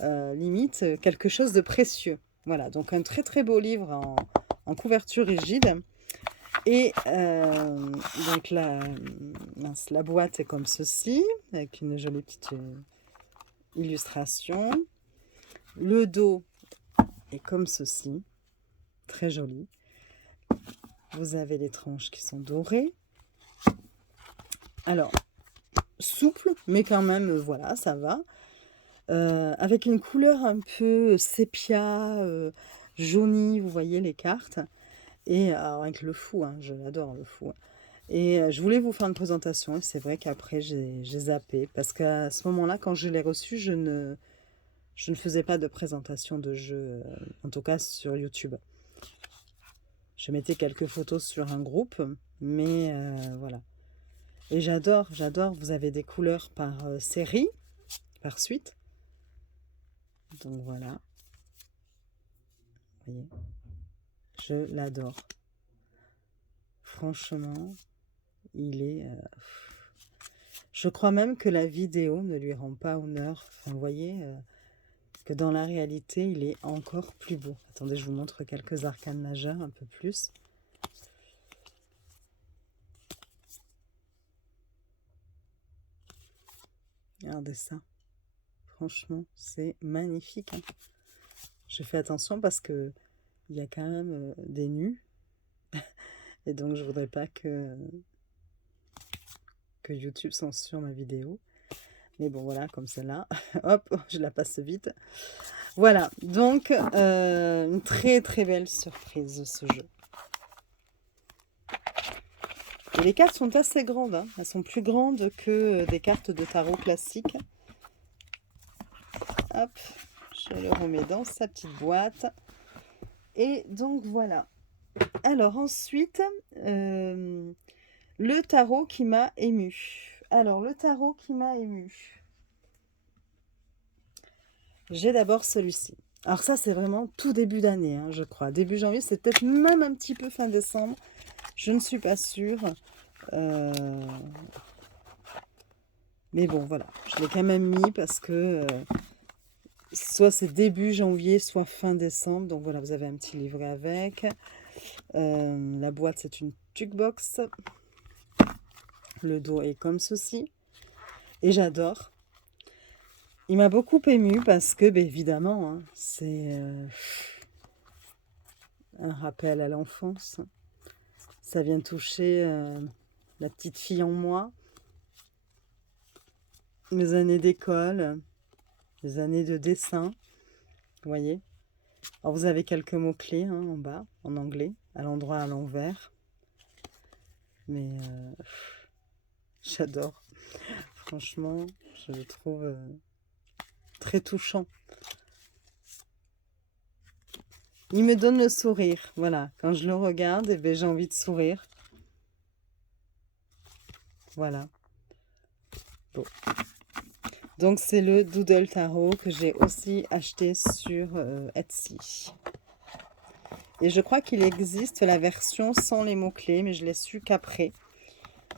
limite quelque chose de précieux. Voilà, donc un très très beau livre en couverture rigide. Et donc la boîte est comme ceci, avec une jolie petite illustration. Le dos est comme ceci, très joli. Vous avez les tranches qui sont dorées. Alors, souple, mais quand même, voilà, ça va. Avec une couleur un peu sépia, jaunie, vous voyez les cartes. Et alors avec le fou, hein, je l'adore le fou. Et je voulais vous faire une présentation, et c'est vrai qu'après j'ai zappé, parce qu'à ce moment-là, quand je l'ai reçu, je ne faisais pas de présentation de jeu, en tout cas sur YouTube. Je mettais quelques photos sur un groupe, mais voilà. Et j'adore, vous avez des couleurs par série, par suite. Donc voilà, vous voyez, je l'adore. Franchement, il est... je crois même que la vidéo ne lui rend pas honneur. Enfin, vous voyez, que dans la réalité, il est encore plus beau. Attendez, je vous montre quelques arcanes majeures, un peu plus. Regardez ça. Franchement, c'est magnifique. Hein. Je fais attention parce que il y a quand même des nus. Et donc, je voudrais pas que YouTube censure ma vidéo. Mais bon, voilà, comme celle-là. Hop, je la passe vite. Voilà, donc une très très belle surprise ce jeu. Et les cartes sont assez grandes, hein. Elles sont plus grandes que des cartes de tarot classiques. Hop, je le remets dans sa petite boîte. Et donc voilà, Alors ensuite, le tarot qui m'a ému. Alors le tarot qui m'a ému. J'ai d'abord celui-ci. Alors ça, c'est vraiment tout début d'année, hein, je crois. Début janvier, c'est peut-être même un petit peu fin décembre. Je ne suis pas sûre. Euh, Mais bon, voilà. Je l'ai quand même mis parce que soit c'est début janvier, soit fin décembre. Donc voilà, vous avez un petit livret avec. La boîte, c'est une jukebox. Le dos est comme ceci. Et j'adore. Il m'a beaucoup ému parce que, ben, évidemment, hein, c'est un rappel à l'enfance. Ça vient toucher la petite fille en moi. Mes années d'école, mes années de dessin. Vous voyez? Alors vous avez quelques mots-clés hein, en bas, en anglais, à l'endroit à l'envers. Mais j'adore. Franchement, je le trouve très touchant. Il me donne le sourire. Voilà, quand je le regarde, eh ben, j'ai envie de sourire. Voilà. Bon. Donc c'est le Doodle Tarot que j'ai aussi acheté sur Etsy. Et je crois qu'il existe la version sans les mots-clés, mais je l'ai su qu'après.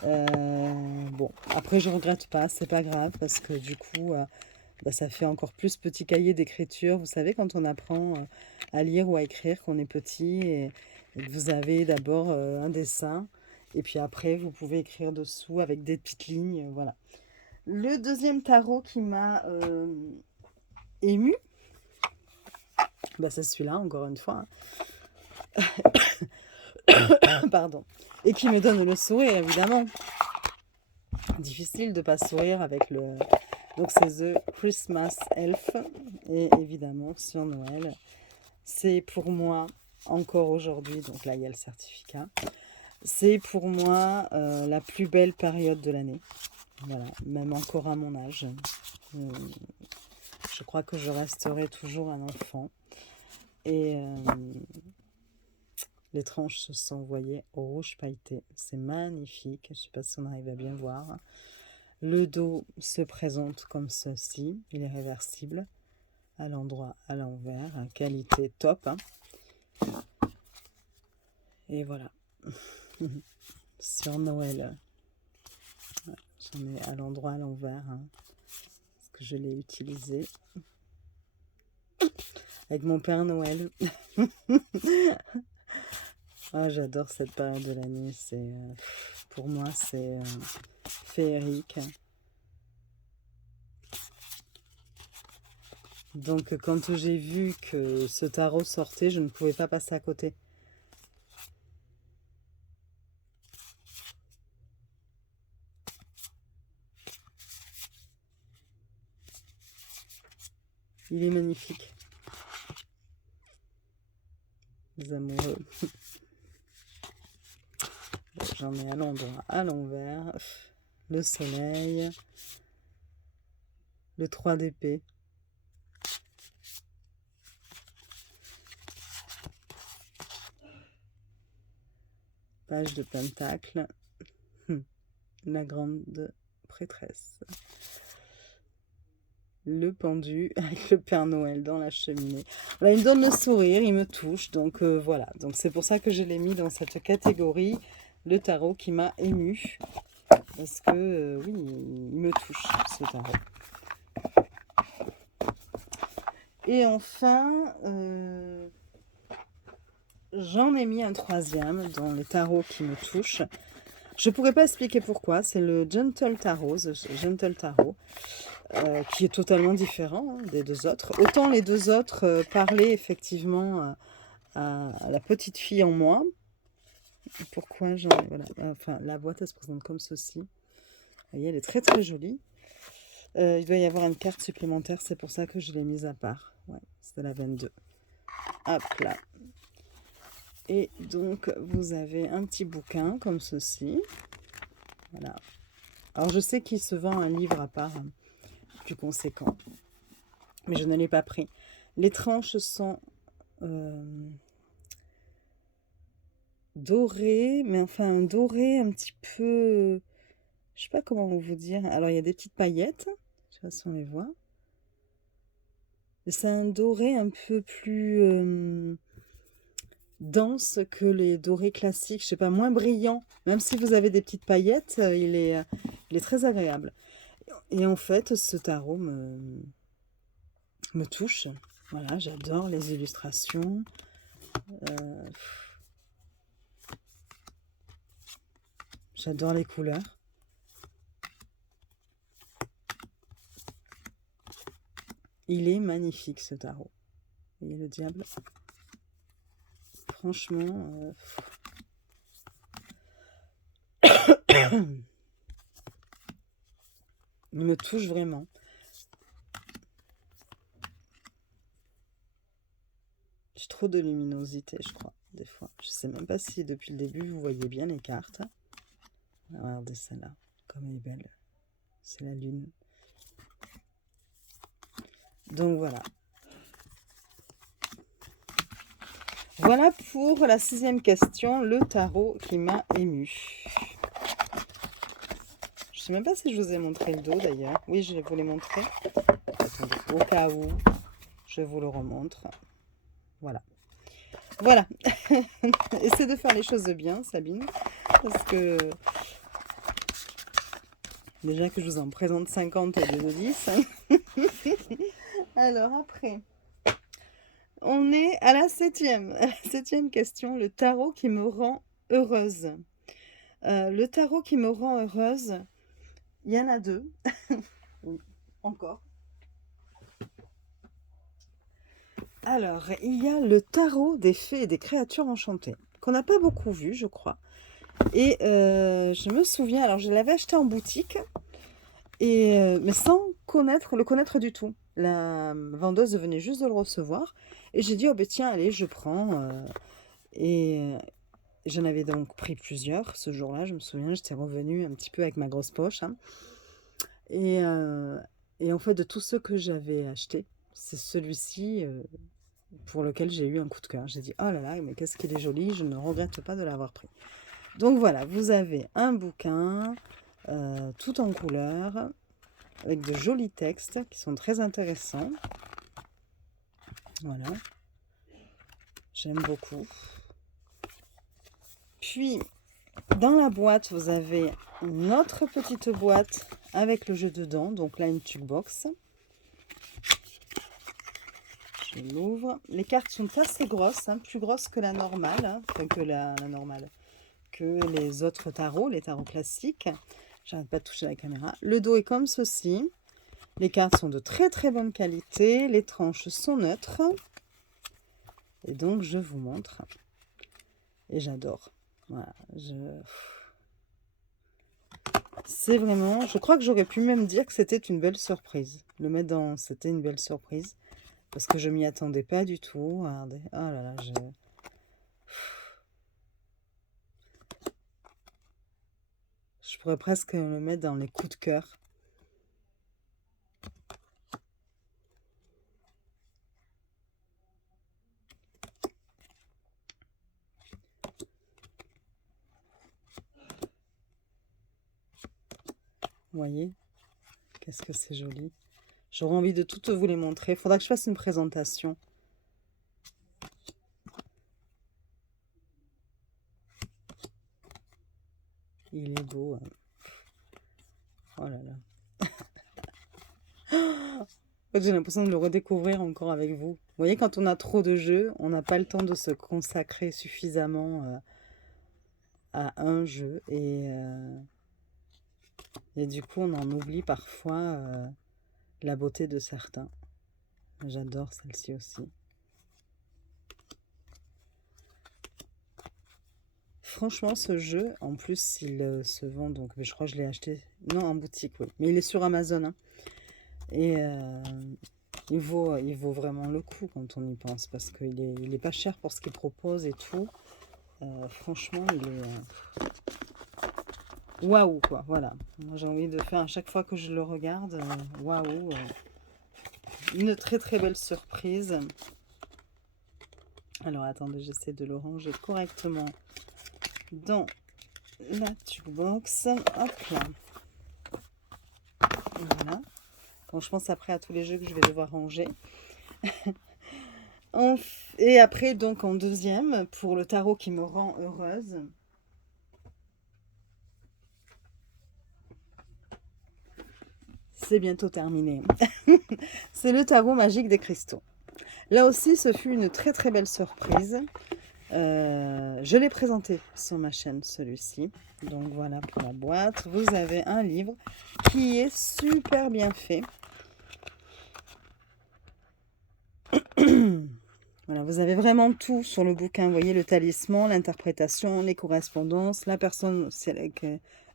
Bon, après je regrette pas, c'est pas grave, parce que du coup, bah, ça fait encore plus petit cahier d'écriture. Vous savez, quand on apprend à lire ou à écrire, qu'on est petit, et que vous avez d'abord un dessin, et puis après, vous pouvez écrire dessous avec des petites lignes, voilà. Le deuxième tarot qui m'a ému, bah, c'est celui-là, encore une fois. Pardon. Et qui me donne le sourire, évidemment. Difficile de ne pas sourire avec le... Donc c'est The Christmas Elf. Et évidemment, sur Noël, c'est pour moi, encore aujourd'hui, donc là il y a le certificat, c'est pour moi la plus belle période de l'année. Voilà, même encore à mon âge. Je crois que je resterai toujours un enfant. Et les tranches se sont, vous voyez, au rouge pailleté. C'est magnifique. Je ne sais pas si on arrive à bien voir. Le dos se présente comme ceci. Il est réversible à l'endroit, à l'envers. Qualité top. Hein. Et voilà. Sur Noël. J'en ai à l'endroit, à l'envers. Hein, parce que je l'ai utilisé. Avec mon Père Noël. Ah, j'adore cette période de l'année. C'est pour moi, c'est féerique. Donc, quand j'ai vu que ce tarot sortait, je ne pouvais pas passer à côté. Il est magnifique. Les amoureux. J'en ai à l'endroit, à l'envers. Le soleil. Le 3 d'épée. Page de pentacle. La grande prêtresse. Le pendu avec le Père Noël dans la cheminée. Voilà, il me donne le sourire, il me touche. Donc voilà, donc c'est pour ça que je l'ai mis dans cette catégorie. Le tarot qui m'a ému. Parce que oui, il me touche ce tarot. Et enfin, j'en ai mis un troisième dans les tarots qui me touchent. Je ne pourrais pas expliquer pourquoi. C'est le Gentle Tarot, Gentle Tarot, qui est totalement différent hein, des deux autres. Autant les deux autres parlaient effectivement à la petite fille en moi. Pourquoi j'en ai... Voilà. Enfin, la boîte, elle se présente comme ceci. Vous voyez, elle est très très jolie. Il doit y avoir une carte supplémentaire, c'est pour ça que je l'ai mise à part. Ouais, c'est la 22. Hop là. Et donc, vous avez un petit bouquin comme ceci. Voilà. Alors, je sais qu'il se vend un livre à part, plus conséquent. Mais je ne l'ai pas pris. Les tranches sont doré, mais enfin un doré un petit peu... Je sais pas comment vous dire. Alors, il y a des petites paillettes. Je sais pas si on les voit. C'est un doré un peu plus dense que les dorés classiques. Je sais pas, moins brillant. Même si vous avez des petites paillettes, il est très agréable. Et en fait, ce tarot me touche. Voilà, j'adore les illustrations. euh, j'adore les couleurs. Il est magnifique ce tarot. Vous voyez le diable? Franchement, il me touche vraiment. J'ai trop de luminosité, je crois, des fois. Je sais même pas si depuis le début vous voyez bien les cartes. Regardez celle-là, comme elle est belle. C'est la lune. Donc voilà. Voilà pour la 6e question, le tarot qui m'a ému. Je sais même pas si je vous ai montré le dos d'ailleurs. Oui, je vais vous les montrer. Attendez, au cas où, je vous le remontre. Voilà. Voilà. Essaie de faire les choses bien, Sabine. Parce que déjà que je vous en présente 50 au lieu de 10. Alors après, on est à la 7e. La 7e question, le tarot qui me rend heureuse. Le tarot qui me rend heureuse, il y en a 2. Oui, encore. Alors, il y a le tarot des fées et des créatures enchantées, qu'on n'a pas beaucoup vu, je crois. Et je me souviens, alors je l'avais acheté en boutique, mais sans le connaître du tout. La vendeuse venait juste de le recevoir. Et j'ai dit, oh ben tiens, allez, je prends. Et j'en avais donc pris plusieurs ce jour-là. Je me souviens, j'étais revenue un petit peu avec ma grosse poche. Hein. Et en fait, de tous ceux que j'avais achetés, c'est celui-ci pour lequel j'ai eu un coup de cœur. J'ai dit, oh là là, mais qu'est-ce qu'il est joli, je ne regrette pas de l'avoir pris. Donc voilà, vous avez un bouquin tout en couleur, avec de jolis textes qui sont très intéressants. Voilà, j'aime beaucoup. Puis, dans la boîte, vous avez une autre petite boîte avec le jeu dedans. Donc là, une box. Je l'ouvre. Les cartes sont assez grosses, hein, plus grosses que la normale, hein, enfin que la normale, que les autres tarots, les tarots classiques. J'arrête pas de toucher la caméra. Le dos est comme ceci. Les cartes sont de très très bonne qualité. Les tranches sont neutres. Et donc, je vous montre. Et j'adore. Voilà, c'est vraiment... Je crois que j'aurais pu même dire que c'était une belle surprise. Le mettre dans... C'était une belle surprise. Parce que je m'y attendais pas du tout. Regardez. Oh là là, je pourrais presque le mettre dans les coups de cœur. Vous voyez? Qu'est-ce que c'est joli. J'aurais envie de toutes vous les montrer. Il faudra que je fasse une présentation. Il est beau. Hein. Oh là là. J'ai l'impression de le redécouvrir encore avec vous. Vous voyez, quand on a trop de jeux, on n'a pas le temps de se consacrer suffisamment à un jeu. Et du coup, on en oublie parfois la beauté de certains. J'adore celle-ci aussi. Franchement, ce jeu, en plus, il se vend, donc je crois que je l'ai acheté, non, en boutique, oui. Mais il est sur Amazon. Hein. Et il vaut vraiment le coup quand on y pense, parce qu'il est pas cher pour ce qu'il propose et tout. Franchement, il est... waouh, quoi, voilà. Moi, j'ai envie de faire, à chaque fois que je le regarde, waouh. Une très très belle surprise. Alors, attendez, j'essaie de le ranger correctement dans la toolbox. Hop là. Voilà. Quand je pense après à tous les jeux que je vais devoir ranger. Et après, donc en deuxième, pour le tarot qui me rend heureuse. C'est bientôt terminé. C'est le tarot magique des cristaux. Là aussi, ce fut une très très belle surprise. Je l'ai présenté sur ma chaîne, celui-ci. Donc voilà pour la boîte. Vous avez un livre qui est super bien fait. Voilà, vous avez vraiment tout sur le bouquin. Vous voyez le talisman, l'interprétation, les correspondances, la personne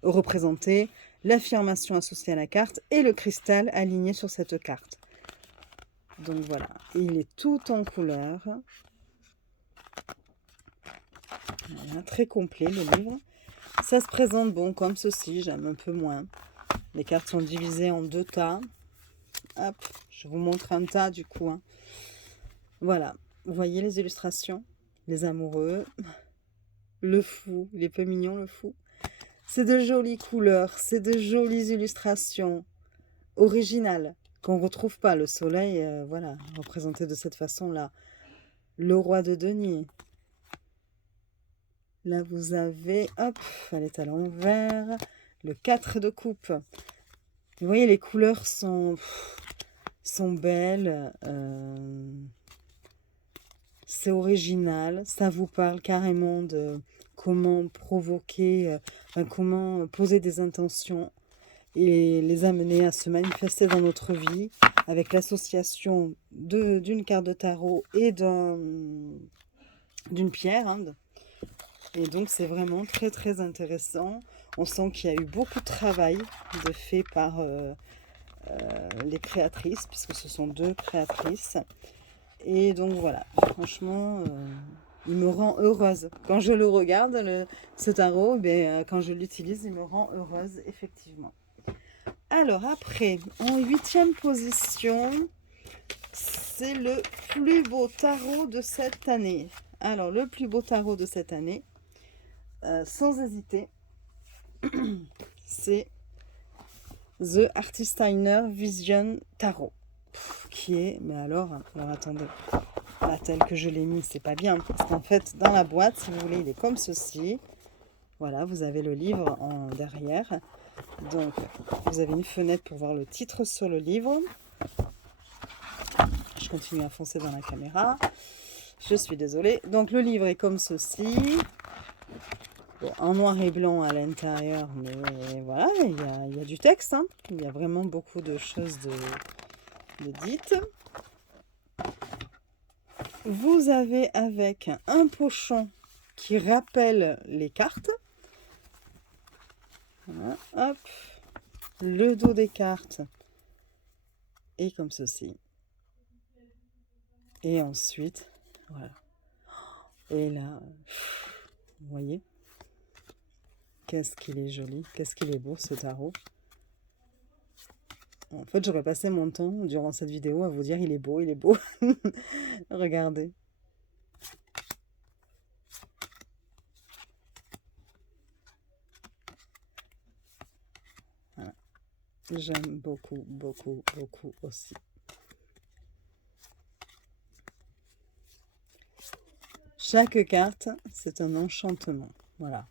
représentée, l'affirmation associée à la carte et le cristal aligné sur cette carte. Donc voilà, et il est tout en couleur. Voilà, très complet le livre. Ça se présente bon comme ceci, j'aime un peu moins. Les cartes sont divisées en 2 tas. Hop, je vous montre un tas du coup. Hein. Voilà, vous voyez les illustrations, les amoureux, le fou, il est peu mignon le fou. C'est de jolies couleurs, c'est de jolies illustrations originales qu'on ne retrouve pas. Le soleil, voilà, représenté de cette façon-là. Le roi de denier. Là, vous avez, hop, elle est à l'envers, le 4 de coupe. Vous voyez, les couleurs sont belles. C'est original. Ça vous parle carrément de comment provoquer, comment poser des intentions et les amener à se manifester dans notre vie avec l'association d'une carte de tarot et d'une pierre. Hein. Et donc, c'est vraiment très, très intéressant. On sent qu'il y a eu beaucoup de travail de fait par les créatrices, puisque ce sont 2 créatrices. Et donc, voilà. Franchement, il me rend heureuse. Quand je le regarde, ce tarot, quand je l'utilise, il me rend heureuse, effectivement. Alors, après, en 8e position, c'est le plus beau tarot de cette année. Alors, le plus beau tarot de cette année, sans hésiter, c'est The Artistiner Vision Tarot, qui est, mais alors attendez, là, tel que je l'ai mis, c'est pas bien, parce qu'en fait, dans la boîte, si vous voulez, il est comme ceci. Voilà, vous avez le livre en derrière. Donc, vous avez une fenêtre pour voir le titre sur le livre. Je continue à foncer dans la caméra. Je suis désolée. Donc, le livre est comme ceci. Bon, en noir et blanc à l'intérieur, mais voilà, il y a du texte. Hein. Il y a vraiment beaucoup de choses de dites. Vous avez avec un pochon qui rappelle les cartes. Voilà, hop. Le dos des cartes est comme ceci. Et ensuite, voilà. Et là, vous voyez, qu'est-ce qu'il est joli, qu'est-ce qu'il est beau ce tarot. En fait, j'aurais passé mon temps durant cette vidéo à vous dire il est beau, il est beau. Regardez. Voilà. J'aime beaucoup, beaucoup, beaucoup aussi. Chaque carte, c'est un enchantement. Voilà.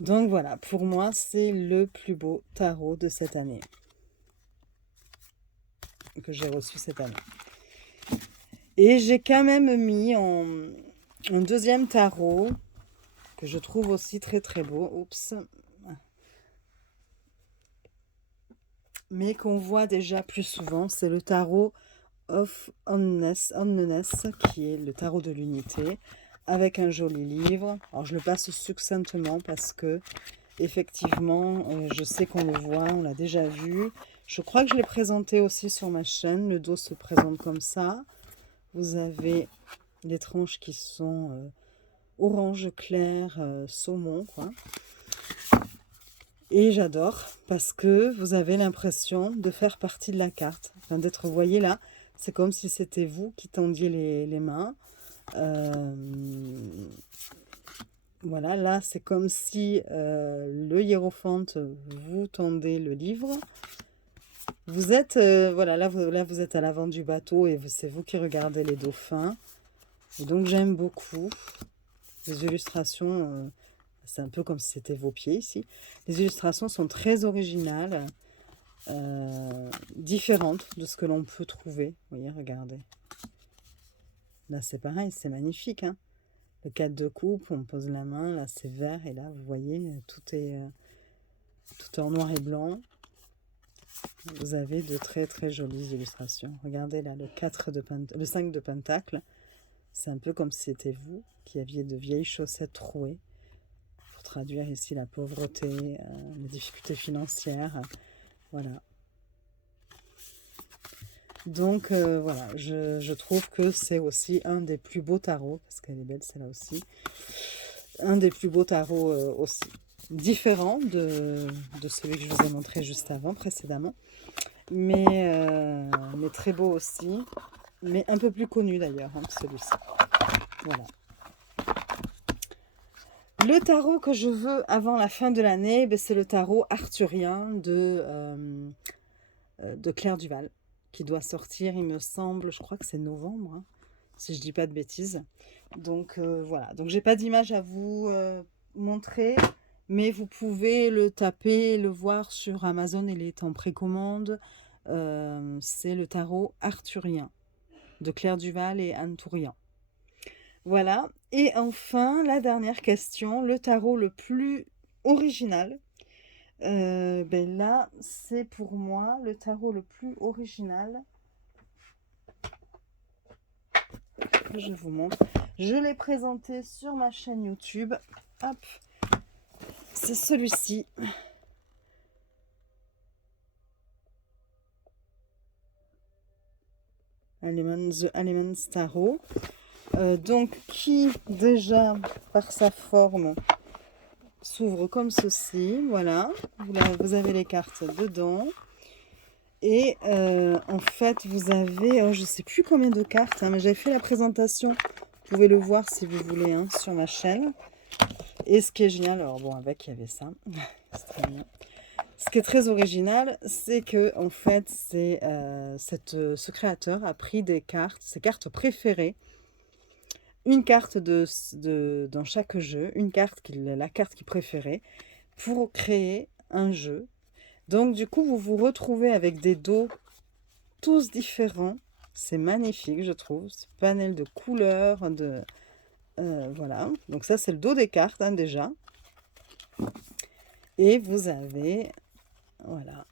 Donc voilà, pour moi, c'est le plus beau tarot de cette année. Que j'ai reçu cette année. Et j'ai quand même mis un deuxième tarot que je trouve aussi très très beau. Oups. Mais qu'on voit déjà plus souvent, c'est le tarot of Oneness, qui est le tarot de l'unité, avec un joli livre. Alors je le passe succinctement parce que effectivement, je sais qu'on le voit, on l'a déjà vu. Je crois que je l'ai présenté aussi sur ma chaîne. Le dos se présente comme ça. Vous avez les tranches qui sont orange clair, saumon, quoi. Et j'adore parce que vous avez l'impression de faire partie de la carte. Enfin, d'être, vous voyez là, c'est comme si c'était vous qui tendiez les mains. Voilà, là, c'est comme si le hiérophante vous tendait le livre. Vous êtes, voilà, là, vous êtes à l'avant du bateau et c'est vous qui regardez les dauphins. Et donc, j'aime beaucoup les illustrations. C'est un peu comme si c'était vos pieds ici. Les illustrations sont très originales, différentes de ce que l'on peut trouver. Vous voyez, regardez. Là, c'est pareil, c'est magnifique, hein. Le 4 de coupe, on pose la main, là, c'est vert. Et là, vous voyez, tout est en noir et blanc. Vous avez de très très jolies illustrations. Regardez là, le 5 de pentacle. C'est un peu comme si c'était vous qui aviez de vieilles chaussettes trouées. Pour traduire ici la pauvreté, les difficultés financières. Voilà. Donc voilà, je trouve que c'est aussi un des plus beaux tarots, parce qu'elle est belle celle-là aussi. Un des plus beaux tarots aussi. Différent de celui que je vous ai montré juste avant, précédemment. Mais très beau aussi. Mais un peu plus connu d'ailleurs, hein, que celui-ci. Voilà. Le tarot que je veux avant la fin de l'année, ben, c'est le tarot arthurien de Claire Duval, qui doit sortir, il me semble, je crois que c'est novembre, hein, si je dis pas de bêtises. Donc voilà, donc j'ai pas d'image à vous montrer, mais vous pouvez le taper, le voir sur Amazon, il est en précommande. C'est le tarot arthurien de Claire Duval et Anne Tourian. Voilà. Et enfin, la dernière question, le tarot le plus original. Ben là, c'est pour moi le tarot le plus original. Je vous montre. Je l'ai présenté sur ma chaîne YouTube. Hop. C'est celui-ci. The Elements Tarot. Donc, qui déjà, par sa forme, s'ouvre comme ceci. Voilà. Vous avez les cartes dedans. Et en fait, vous avez, je ne sais plus combien de cartes, hein, mais j'avais fait la présentation. Vous pouvez le voir si vous voulez, hein, sur ma chaîne. Et ce qui est génial, alors bon, avec, il y avait ça. C'est très bien. Ce qui est très original, c'est que en fait, ce créateur a pris des cartes, ses cartes préférées, une carte dans chaque jeu, la carte qu'il préférait, pour créer un jeu. Donc du coup, vous vous retrouvez avec des dos tous différents. C'est magnifique, je trouve. Ce panel de couleurs, voilà. Donc ça, c'est le dos des cartes, hein, déjà. Et vous avez, voilà,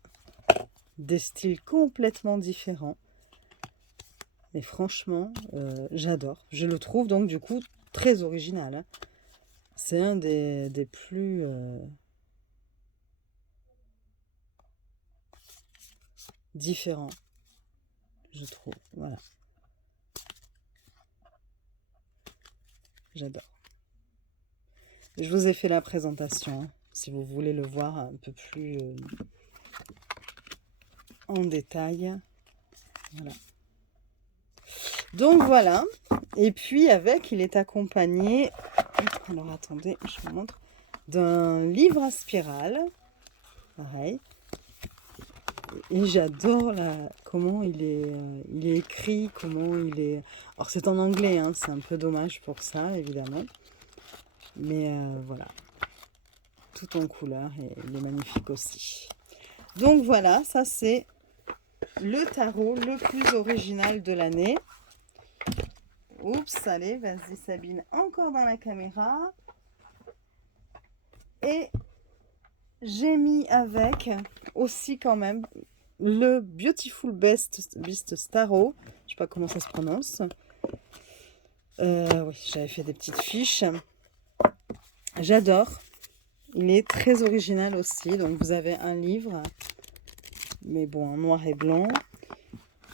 des styles complètement différents. Mais franchement, j'adore. Je le trouve donc du coup très original, hein. C'est un des plus différents, je trouve. Voilà. J'adore. Je vous ai fait la présentation, hein, si vous voulez le voir un peu plus en détail. Voilà. Donc voilà. Et puis avec, il est accompagné, alors attendez, je vous montre, d'un livre à spirale. Pareil. Et j'adore comment il est écrit, comment il est... Alors c'est en anglais, hein, c'est un peu dommage pour ça, évidemment. Mais voilà, tout en couleur et il est magnifique aussi. Donc voilà, ça c'est le tarot le plus original de l'année. Oups, allez, vas-y Sabine, encore dans la caméra. Et j'ai mis avec aussi quand même le Beautiful Beast Tarot. Je sais pas comment ça se prononce. Oui, j'avais fait des petites fiches. J'adore. Il est très original aussi. Donc vous avez un livre, mais bon, en noir et blanc.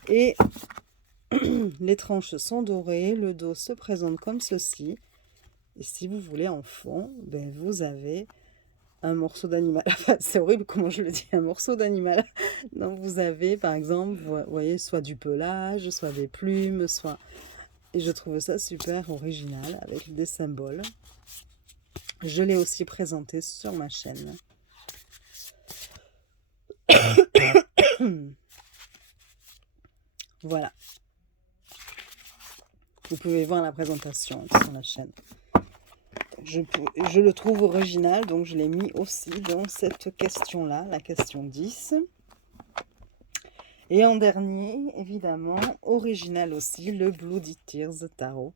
Et les tranches sont dorées. Le dos se présente comme ceci. Et si vous voulez en fond, ben, vous avez un morceau d'animal. Enfin, c'est horrible comment je le dis, un morceau d'animal. Donc vous avez par exemple, vous voyez, soit du pelage, soit des plumes, soit... Et je trouve ça super original avec des symboles. Je l'ai aussi présenté sur ma chaîne. Voilà. Vous pouvez voir la présentation sur la chaîne. Je le trouve original, donc je l'ai mis aussi dans cette question-là, la question 10. Et en dernier, évidemment, original aussi, le Bloody Tears Tarot,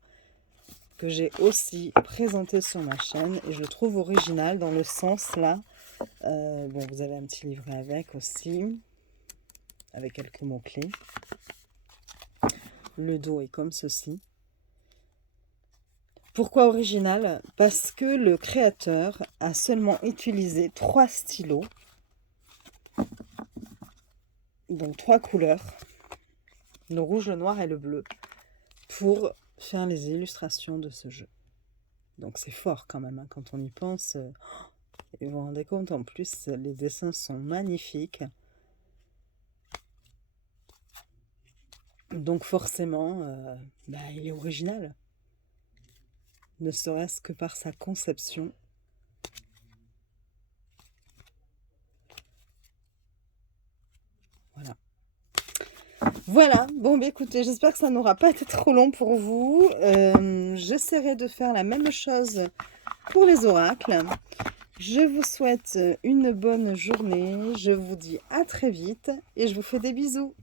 que j'ai aussi présenté sur ma chaîne. Et je le trouve original dans le sens là. Bon, vous avez un petit livret avec aussi, avec quelques mots-clés. Le dos est comme ceci. Pourquoi original? Parce que le créateur a seulement utilisé 3 stylos, donc 3 couleurs, le rouge, le noir et le bleu, pour faire les illustrations de ce jeu. Donc c'est fort quand même, hein, quand on y pense. Et vous vous rendez compte, en plus, les dessins sont magnifiques. Donc forcément, il est original. Ne serait-ce que par sa conception. Voilà. Voilà, bon écoutez, j'espère que ça n'aura pas été trop long pour vous. J'essaierai de faire la même chose pour les oracles. Je vous souhaite une bonne journée, je vous dis à très vite et je vous fais des bisous.